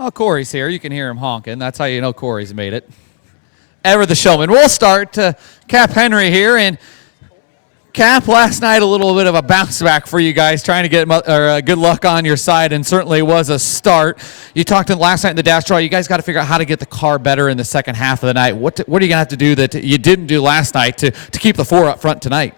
Oh, Corey's here. You can hear him honking. That's how you know Corey's made it. Ever the showman. We'll start Cap Henry here. And Cap, last night a little bit of a bounce back for you guys, trying to get good luck on your side, and certainly was a start. You talked last night in the dash draw. You guys got to figure out how to get the car better in the second half of the night. What are you going to have to do that you didn't do last night to keep the 4 up front tonight?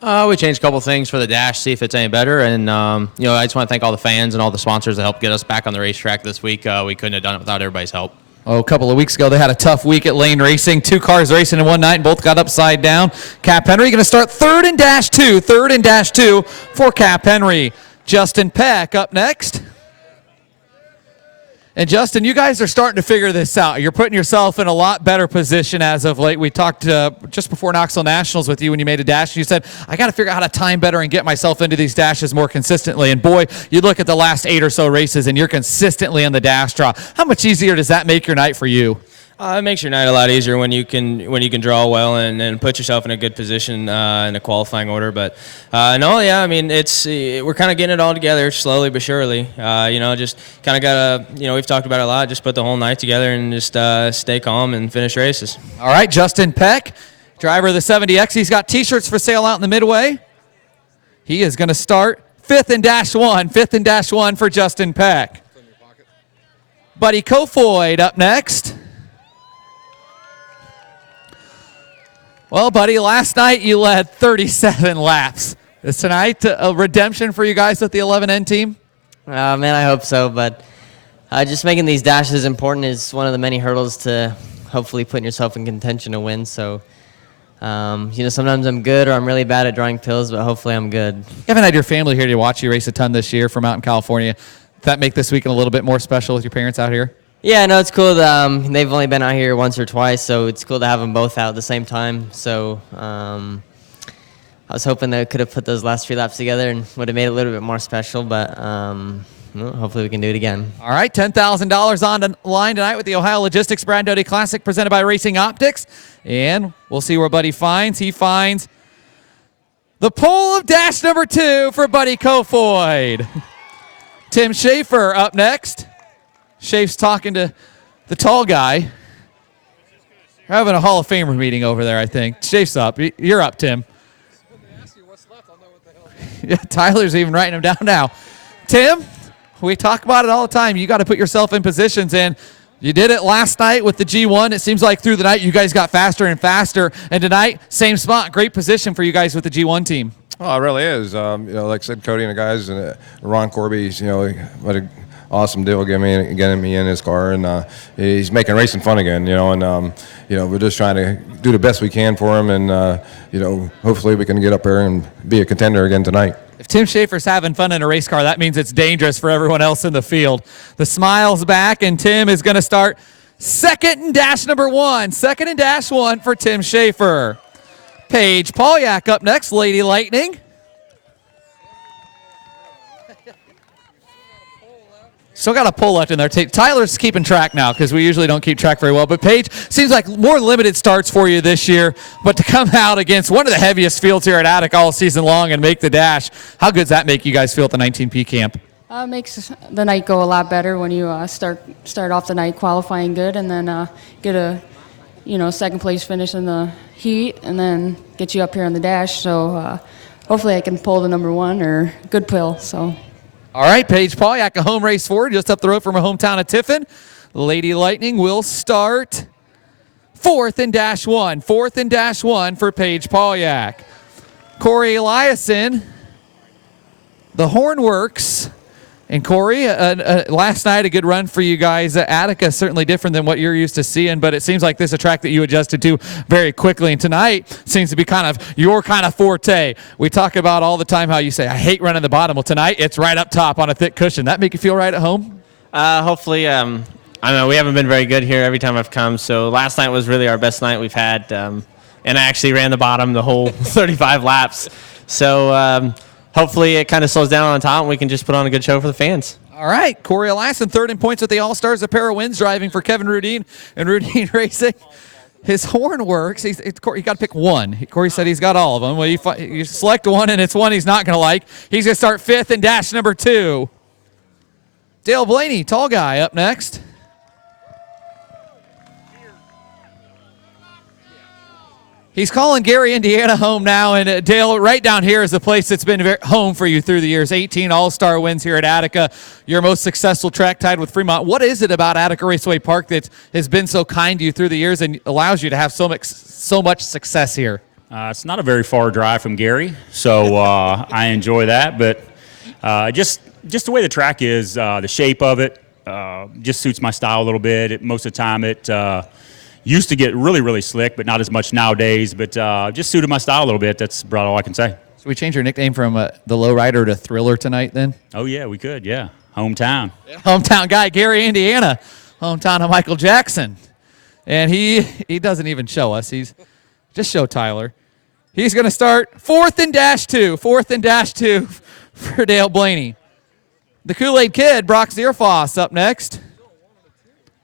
We changed a couple things for the dash, see if it's any better. And, I just want to thank all the fans and all the sponsors that helped get us back on the racetrack this week. We couldn't have done it without everybody's help. A couple of weeks ago, they had a tough week at Lane Racing. 2 cars racing in one night, and both got upside down. Cap Henry going to start third and dash two for Cap Henry. Justin Peck up next. And Justin, you guys are starting to figure this out. You're putting yourself in a lot better position as of late. We talked just before Knoxville Nationals with you when you made a dash. You said, I got to figure out how to time better and get myself into these dashes more consistently. And boy, you look at the last 8 or so races and you're consistently in the dash draw. How much easier does that make your night for you? It makes your night a lot easier when you can draw well and put yourself in a good position in a qualifying order. But we're kind of getting it all together slowly but surely. Just kind of gotta, we've talked about it a lot. Just put the whole night together and just stay calm and finish races. All right, Justin Peck, driver of the 70X. He's got T-shirts for sale out in the midway. He is going to start fifth and dash one for Justin Peck. Buddy Kofoid up next. Well, buddy, last night you led 37 laps. Is tonight a redemption for you guys with the 11N team? Man, I hope so, but just making these dashes important is one of the many hurdles to hopefully putting yourself in contention to win. So, sometimes I'm good or I'm really bad at drawing pills, but hopefully I'm good. You haven't had your family here to watch you race a ton this year from out in California. Does that make this weekend a little bit more special with your parents out here? Yeah, no, it's cool. They've only been out here once or twice, so it's cool to have them both out at the same time. So I was hoping that we could have put those last 3 laps together and would have made it a little bit more special, but hopefully we can do it again. All right, $10,000 on the line tonight with the Ohio Logistics Brad Doty Classic presented by Racing Optics. And we'll see where Buddy finds. He finds the pole of dash number 2 for Buddy Kofoid. Tim Schaefer up next. Shafe's talking to the tall guy. We're having a Hall of Famer meeting over there, I think. Shafe's up. You're up, Tim. Yeah, Tyler's even writing them down now. Tim, we talk about it all the time. You got to put yourself in positions, and you did it last night with the G1. It seems like through the night you guys got faster and faster, and tonight, same spot, great position for you guys with the G1 team. Oh, it really is. Like I said, Cody and the guys, and Ron Corby's, what a awesome deal getting me in his car, and he's making racing fun again, we're just trying to do the best we can for him, and hopefully we can get up there and be a contender again tonight. If Tim Schaefer's having fun in a race car, that means it's dangerous for everyone else in the field. The smile's back, and Tim is going to start second and dash one for Tim Schaefer. Paige Polyak up next, Lady Lightning. Still got a pole left in there. Tyler's keeping track now because we usually don't keep track very well. But Paige, seems like more limited starts for you this year. But to come out against one of the heaviest fields here at Attic all season long and make the dash, how good does that make you guys feel at the 19P camp? Makes the night go a lot better when you start off the night qualifying good and then get a second place finish in the heat and then get you up here on the dash. So hopefully I can pull the number 1 or good pill. So. All right, Paige Polyak, a home race forward just up the road from her hometown of Tiffin. Lady Lightning will start fourth and dash one for Paige Polyak. Corey Eliason, the Hornworks. And Corey, last night a good run for you guys. Attica certainly different than what you're used to seeing, but it seems like this is a track that you adjusted to very quickly. And tonight seems to be kind of your kind of forte. We talk about all the time how you say, I hate running the bottom. Well, tonight it's right up top on a thick cushion. That make you feel right at home? Hopefully, I don't know. We haven't been very good here every time I've come. So last night was really our best night we've had. And I actually ran the bottom the whole 35 laps. So, hopefully it kind of slows down on top and we can just put on a good show for the fans. All right, Corey Eliason, third in points with the All-Stars. A pair of wins driving for Kevin Rudine and Rudine Racing. His horn works. You got to pick one. Corey said he's got all of them. Well, you select one, and it's one he's not going to like. He's going to start fifth and dash number 2. Dale Blaney, tall guy, up next. He's calling Gary, Indiana home now, and Dale, right down here is the place that's been home for you through the years. 18 All-Star wins here at Attica, your most successful track tied with Fremont. What is it about Attica Raceway Park that has been so kind to you through the years and allows you to have so much success here? It's not a very far drive from Gary, so I enjoy that. But just the way the track is, the shape of it just suits my style a little bit. Most of the time it used to get really, really slick, but not as much nowadays. But just suited my style a little bit. That's about all I can say. Should we change your nickname from the Lowrider to Thriller tonight then? Oh, yeah, we could, yeah. Hometown. Hometown guy, Gary, Indiana. Hometown of Michael Jackson. And he doesn't even show us. Just show Tyler. He's going to start 4th and -2. 4th and -2 for Dale Blaney. The Kool-Aid Kid, Brock Zierfoss, up next.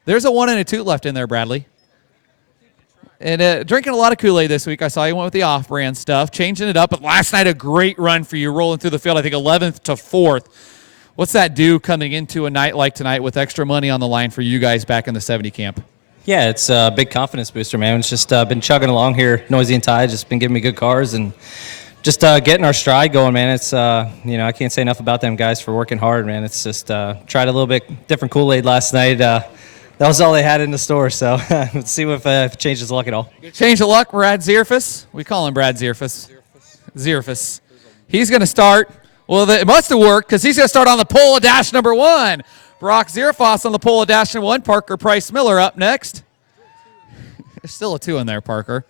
There's a 1 and a 2 left in there, Bradley. And drinking a lot of Kool-Aid this week. I saw you went with the off-brand stuff, changing it up. But last night, a great run for you, rolling through the field, I think 11th to 4th. What's that do coming into a night like tonight with extra money on the line for you guys back in the 70 camp? Yeah, it's a big confidence booster, man. It's just been chugging along here, Noisy and Tide, just been giving me good cars and just getting our stride going, man. It's, I can't say enough about them guys for working hard, man. It's just tried a little bit different Kool-Aid last night. That was all they had in the store, so let's see if it changes luck at all. Change of luck, Brad Zierfoss. We call him Brad Zierfoss. Zierfoss. He's going to start. Well, it must have worked because he's going to start on the pole of dash number 1. Brock Zierfoss on the pole of dash number 1. Parker Price Miller up next. There's still a 2 in there, Parker.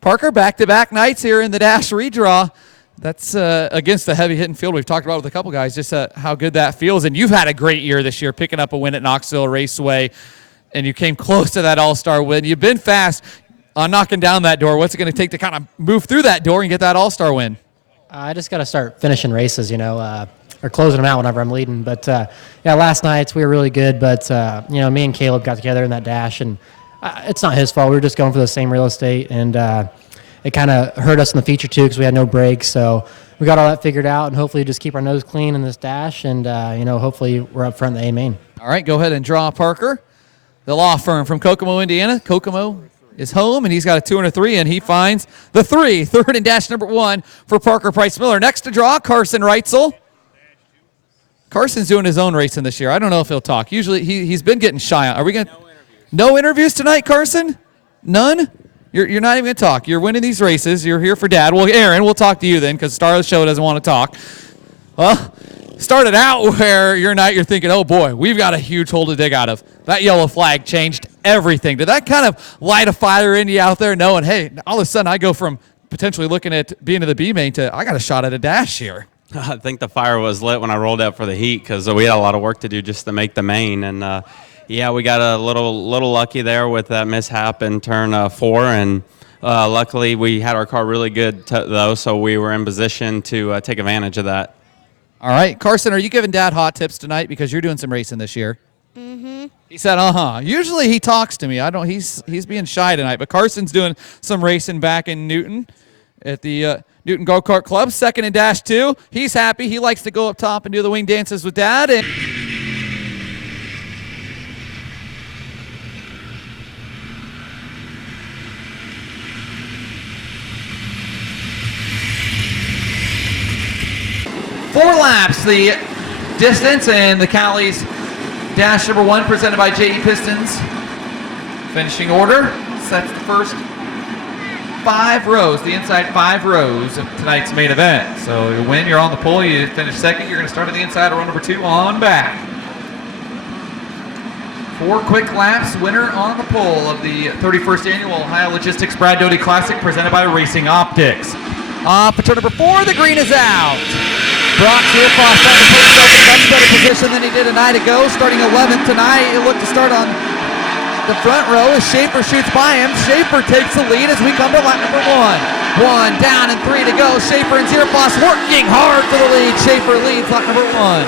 Parker, back-to-back nights here in the dash redraw. That's against the heavy-hitting field we've talked about with a couple guys, just how good that feels. And you've had a great year this year, picking up a win at Knoxville Raceway, and you came close to that All-Star win. You've been fast on knocking down that door. What's it going to take to kind of move through that door and get that All-Star win? I just got to start finishing races, or closing them out whenever I'm leading. But, last night we were really good. But, me and Caleb got together in that dash, and it's not his fault. We were just going for the same real estate, and it kind of hurt us in the feature, too, because we had no brakes. So we got all that figured out, and hopefully just keep our nose clean in this dash, and, hopefully we're up front in the A main. All right, go ahead and draw Parker. The law firm from Kokomo, Indiana. Kokomo is home, and he's got a 2 and a 3, and he finds the 3, 3rd and dash number 1 for Parker Price Miller. Next to draw, Carson Reitzel. Carson's doing his own racing this year. I don't know if he'll talk. Usually he's been getting shy. Are we going to no interviews tonight, Carson? None? You're not even going to talk. You're winning these races. You're here for Dad. Well, Aaron, we'll talk to you then because star of the show doesn't want to talk. Well, started out where you're thinking, oh, boy, we've got a huge hole to dig out of. That yellow flag changed everything. Did that kind of light a fire in you out there knowing, hey, all of a sudden I go from potentially looking at being in the B main to I got a shot at a dash here? I think the fire was lit when I rolled out for the heat because we had a lot of work to do just to make the main. And, we got a little lucky there with that mishap in turn 4. And luckily we had our car really good, though, so we were in position to take advantage of that. All right. Carson, are you giving Dad hot tips tonight because you're doing some racing this year? Mm-hmm. He said, Usually he talks to me. He's being shy tonight, but Carson's doing some racing back in Newton at the Newton Go-Kart Club, 2nd and dash 2. He's happy. He likes to go up top and do the wing dances with Dad. And four laps, the distance, and the Cowleys dash number 1 presented by JE Pistons. Finishing order sets the first 5 rows, the inside 5 rows of tonight's main event. So you win, you're on the pole, you finish 2nd, you're going to start on the inside of row number 2 on back. 4 quick laps, winner on the pole of the 31st Annual Ohio Logistics Brad Doty Classic presented by Racing Optics. Off for turn number 4, the green is out. Brock Zierfoss trying to put himself in a much better position than he did a night ago. Starting 11th tonight, he'll look to start on the front row as Schaefer shoots by him. Schaefer takes the lead as we come to lap number 1. 1 down and 3 to go. Schaefer and Zierfoss working hard for the lead. Schaefer leads lap number 1.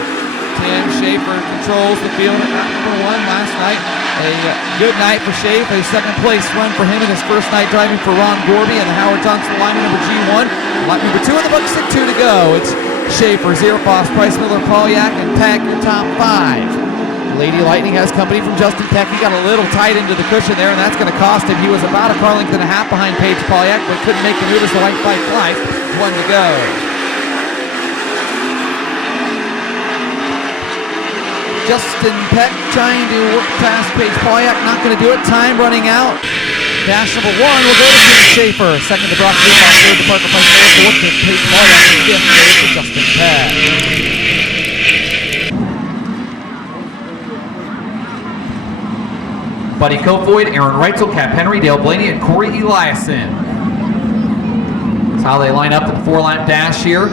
Tim Schaefer controls the field at lap number 1 last night. A good night for Schaefer. A 2nd place run for him in his first night driving for Ron Gorby and the Howard Johnson alignment number G1. Lap number 2 in the books at 2 to go. It's Schaefer, Zierfoss, Price Miller, Polyak, and Pack your top 5. Lady Lightning has company from Justin Peck. He got a little tight into the cushion there, and that's going to cost him. He was about a car length and a half behind Paige Polyak, but couldn't make the move as the white flag flies. 1 to go. Justin Peck trying to work past Paige Polyak, not going to do it. Time running out. Dash number 1 will go to Jim Schaefer. Second to Brock Newhoff. Third to Parker Price. Fourth to look to Paige Polyak. And fifth goes to Justin Peck. Buddy Kofoid, Aaron Reitzel, Cap Henry, Dale Blaney, and Corey Eliason. That's how they line up in the 4-lap dash here.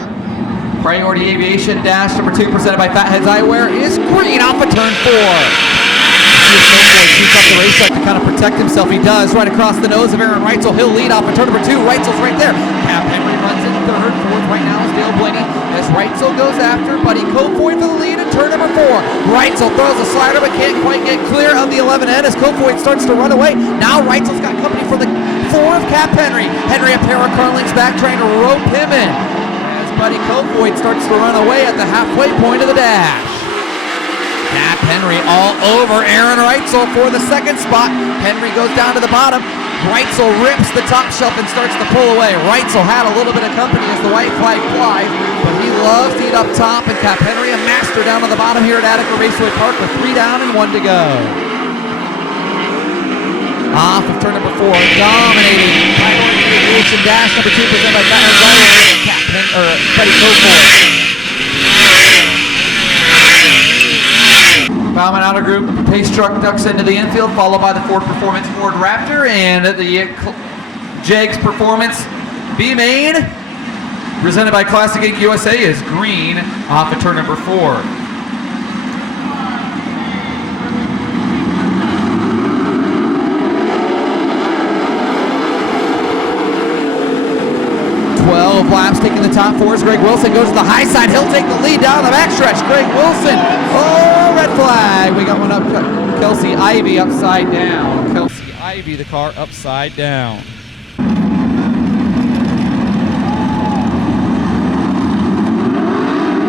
Priority Aviation dash number 2 presented by Fatheads Eyewear is green off of turn 4. Shoots up the racetrack to kind of protect himself. He does right across the nose of Aaron Reitzel. He'll lead off of turn number 2. Reitzel's right there. Cap Henry runs in third. Fourth right now is Dale Blaney as Reitzel goes after Buddy Kofoid for the lead in turn number 4. Reitzel throws a slider but can't quite get clear of the 11N as Kofoid starts to run away. Now Reitzel's got company for the 4 of Cap Henry. Henry a pair of car lengths back trying to rope him in as Buddy Kofoid starts to run away at the halfway point of the dash. Cap Henry all over Aaron Reitzel for the second spot. Henry goes down to the bottom. Reitzel rips the top shelf and starts to pull away. Reitzel had a little bit of company as the white flag flies, but he loves to eat up top, and Cap Henry a master down on the bottom here at Attica Raceway Park with 3 down and 1 to go. Off of turn number 4, dominating Priority Aviation dash number 2 presented by Buddy Kofoid. Bauman outer group, pace truck ducks into the infield, followed by the Ford Performance Ford Raptor, and the Jags Performance B-Main, presented by Classic Inc. USA, is green off of turn number 4. Laps taking the top 4 as Greg Wilson goes to the high side. He'll take the lead down the backstretch. Greg Wilson. Oh, red flag. We got one up. Kelsey Ivy upside down. Kelsey Ivy, the car upside down.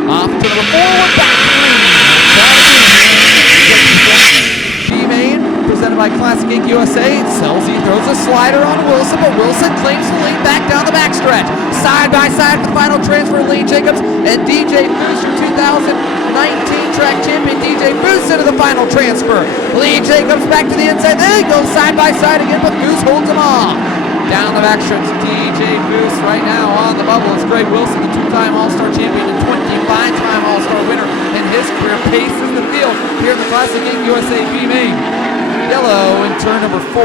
Off to number 4. We're back to B-Main, presented by Classic Inc. USA. Selzy throws a slider on Wilson, but Wilson claims the lead back down the backstretch. Side by side for the final transfer, Lee Jacobs and DJ Foose, your 2019 track champion. DJ Foose into the final transfer. Lee Jacobs back to the inside. They go side by side again, but Foose holds him off. Down the backstretch, DJ Foose right now on the bubble is Greg Wilson, the 2-time All-Star champion and 25-time All-Star winner in his career, paces the field here in the Classic Inc. USA B-Main. Yellow in turn number 4.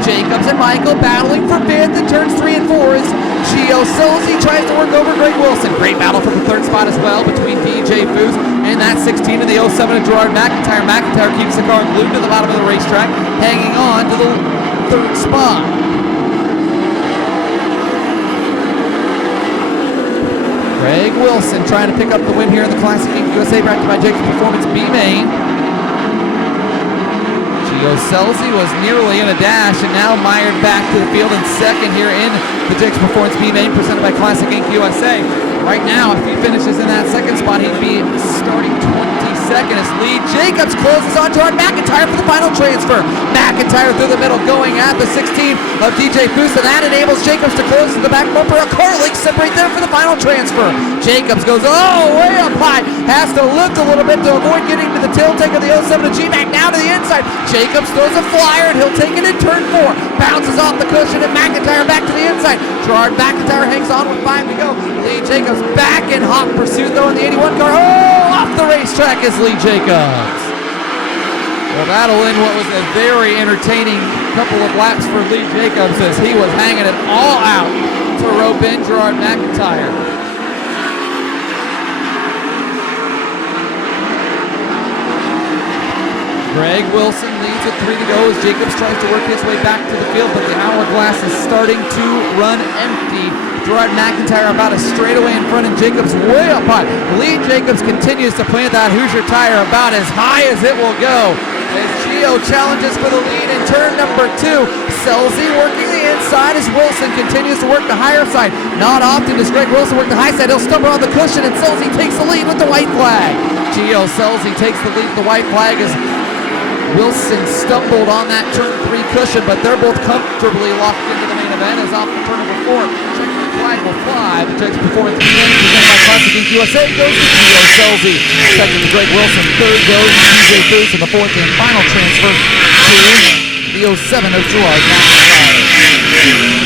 Jacobs and Michael battling for 5th in turns 3 and 4 as Gio Selzy tries to work over Greg Wilson. Great battle for the 3rd spot as well between DJ Foose and that 16 of the 07 of Gerard McIntyre. McIntyre keeps the car glued to the bottom of the racetrack, hanging on to the 3rd spot. Greg Wilson trying to pick up the win here in the Classic Inc. USA, brought to you by Jake's Performance B-Main. Gio Selzy was nearly in a dash and now mired back to the field in second here in the Jake's Performance B-Main, presented by Classic Inc. USA. Right now, if he finishes in that second spot, he'd be starting 22nd as Lee Jacobs closes on Gerard McIntyre for the final transfer. McIntyre through the middle going at the 16 of DJ Foose, and that enables Jacobs to close to the back bumper. A car link separate there for the final transfer. Jacobs goes way up high, has to lift a little bit to avoid getting to the tail take of the 07 of G-Mac. Now to the inside. Jacobs throws a flyer and he'll take it in turn 4. Bounces off the cushion and McIntyre back to the inside. Gerard McIntyre hangs on with 5 to go. Lee Jacobs back in hot pursuit though in the 81 car. Off the racetrack is Lee Jacobs. Well, that'll end what was a very entertaining couple of laps for Lee Jacobs as he was hanging it all out to rope in Gerard McIntyre. Greg Wilson leads with 3 to go as Jacobs tries to work his way back to the field, but the hourglass is starting to run empty. Gerard McIntyre about a straightaway in front, and Jacobs way up high. Lee Jacobs continues to plant that Hoosier tire about as high as it will go. As Gio challenges for the lead in turn number 2. Selzy working the inside as Wilson continues to work the higher side. Not often does Greg Wilson work the high side. He'll stumble on the cushion, and Selzy takes the lead with the white flag. Gio Selzy takes the lead with the white flag as Wilson stumbled on that turn 3 cushion, but they're both comfortably locked into the main event as off the turn number 4. Checkered flag will fly. The judge performance presented by Classic Inc. USA goes to Gio Selzy. Second to Greg Wilson. Third goes to DJ Boots, and the fourth and final transfer to the 07 of Gerard McIntyre.